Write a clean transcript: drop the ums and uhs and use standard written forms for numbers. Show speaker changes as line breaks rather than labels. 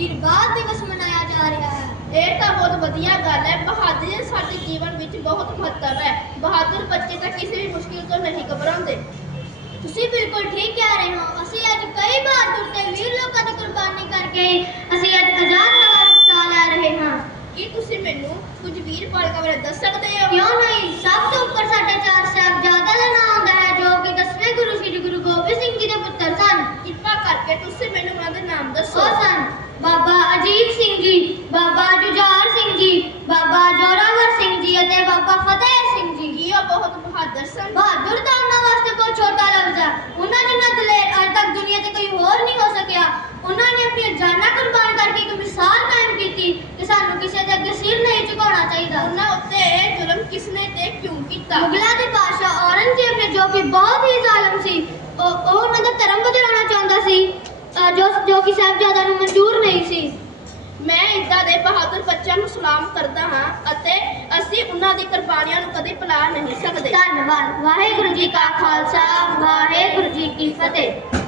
ਵੀਰ ਬਾਲ ਦਿਵਸ ਮਨਾਇਆ ਜਾ ਰਿਹਾ ਹੈ।
ਇਹ ਤਾਂ ਬਹੁਤ ਵਧੀਆ ਗੱਲ ਹੈ। ਬਹਾਦਰੀ ਸਾਡੇ ਜੀਵਨ ਵਿੱਚ ਬਹੁਤ ਮਹੱਤਵ ਹੈ। ਬਹਾਦਰ ਬੱਚੇ ਤਾਂ ਕਿਸੇ ਵੀ ਮੁਸ਼ਕਿਲ ਤੋਂ ਨਹੀਂ ਘਬਰਾਉਂਦੇ।
ਤੁਸੀਂ ਬਿਲਕੁਲ ਠੀਕ ਕਹਿ ਰਹੇ ਹੋ। ਅਸੀਂ ਅੱਜ ਕਈ ਬਹਾਦਰ ਤੇ ਵੀਰ ਲੋਕਾਂ ਦੀ ਕੁਰਬਾਨੀ ਕਰਕੇ ਅਸੀਂ ਅੱਜ ਆਜ਼ਾਦ ਹਵਾ ਵਿੱਚ ਸਾਹ ਲੈ ਰਹੇ ਹਾਂ।
ਕੀ ਤੁਸੀਂ ਮੈਨੂੰ ਕੁਝ ਵੀਰ ਬਾਲਕਾਂ ਬਾਰੇ ਦੱਸ ਸਕਦੇ ਹੋ?
ਕਿਉਂ ਨਹੀਂ। ਸਭ ਤੋਂ ਉੱਪਰ ਸਾਡੇ 4 ਸਾਹਿਬਜ਼ਾਦਿਆਂ ਦਾ ਨਾਮ ਆਉਂਦਾ ਹੈ ਜੋ ਕਿ 10ਵੇਂ ਗੁਰੂ ਸ੍ਰੀ ਗੁਰੂ ਗੋਬਿੰਦ ਸਿੰਘ ਜੀ ਦੇ ਪੁੱਤਰ ਸਨ।
ਕਿਰਪਾ ਕਰਕੇ ਤੁਸੀਂ ਮੈਨੂੰ ਉਹਨਾਂ ਦੇ ਨਾਮ ਦੱਸੋ।
ਉਹ ਸਨ ਬਾਬਾ ਅਜੀਤ ਸਿੰਘ ਜੀ, ਬਾਬਾ ਜੁਝਾਰ ਸਿੰਘ ਜੀ, ਬਾਬਾ ਜ਼ੋਰਾਵਰ ਸਿੰਘ ਜੀ ਅਤੇ ਬਾਬਾ ਫਤਿਹ ਸਿੰਘ ਜੀ।
ਕੀ ਉਹ ਬਹੁਤ ਬਹਾਦਰ ਸਨ?
ਬਹਾਦਰ ਤਾਂ ਉਹਨਾਂ ਵਾਸਤੇ ਬਹੁਤ ਛੋਟਾ ਲਫ਼ਜ਼ ਹੈ। ਉਹਨਾਂ ਜਿੰਨਾ ਦਲੇਰ ਅੱਜ ਤੱਕ ਦੁਨੀਆ ਤੇ ਕੋਈ ਹੋਰ ਨਹੀਂ ਹੋ ਸਕਿਆ। ਉਹਨਾਂ ਨੇ ਆਪਣੀਆਂ ਜਾਨਾਂ ਕੁਰਬਾਨ ਕਰਕੇ ਇੱਕ ਮਿਸਾਲ ਕਾਇਮ ਕੀਤੀ ਕਿ ਸਾਨੂੰ ਕਿਸੇ ਦੇ ਅੱਗੇ ਸਿਰ ਨਹੀਂ ਝੁਕਾਉਣਾ ਚਾਹੀਦਾ।
ਉਹਨਾਂ ਉੱਤੇ ਇਹ ਜ਼ੁਲਮ ਕਿਸਨੇ ਤੇ ਕਿਉਂ ਕੀਤਾ?
ਮੁਗਲਾਂ ਦੇ ਬਾਦਸ਼ਾਹ ਔਰੰਗਜ਼ੇਬ ਨੇ, ਜੋ ਕਿ ਬਹੁਤ ਹੀ ਜ਼ਾਲਮ ਸੀ, ਉਹ ਉਹਨਾਂ ਦਾ ਧਰਮ ਬਦਲਾਉਣਾ ਚਾਹੁੰਦਾ ਸੀ, ਜੋ ਕਿ ਸਾਹਿਬਜ਼ਾਦਿਆਂ ਨੂੰ ਮਨਜ਼ੂਰ ਨਹੀਂ ਸੀ।
ਮੈਂ ਇੱਦਾਂ ਦੇ ਬਹਾਦਰ ਬੱਚਿਆਂ ਨੂੰ ਸਲਾਮ ਕਰਦਾ ਹਾਂ ਅਤੇ ਅਸੀਂ ਉਹਨਾਂ ਦੀ ਕੁਰਬਾਨੀਆਂ ਨੂੰ ਕਦੇ ਭੁਲਾ ਨਹੀਂ ਸਕਦੇ।
ਧੰਨਵਾਦ। ਵਾਹਿਗੁਰੂ ਜੀ ਕਾ ਖਾਲਸਾ, ਵਾਹਿਗੁਰੂ ਜੀ ਕੀ ਫਤਿਹ।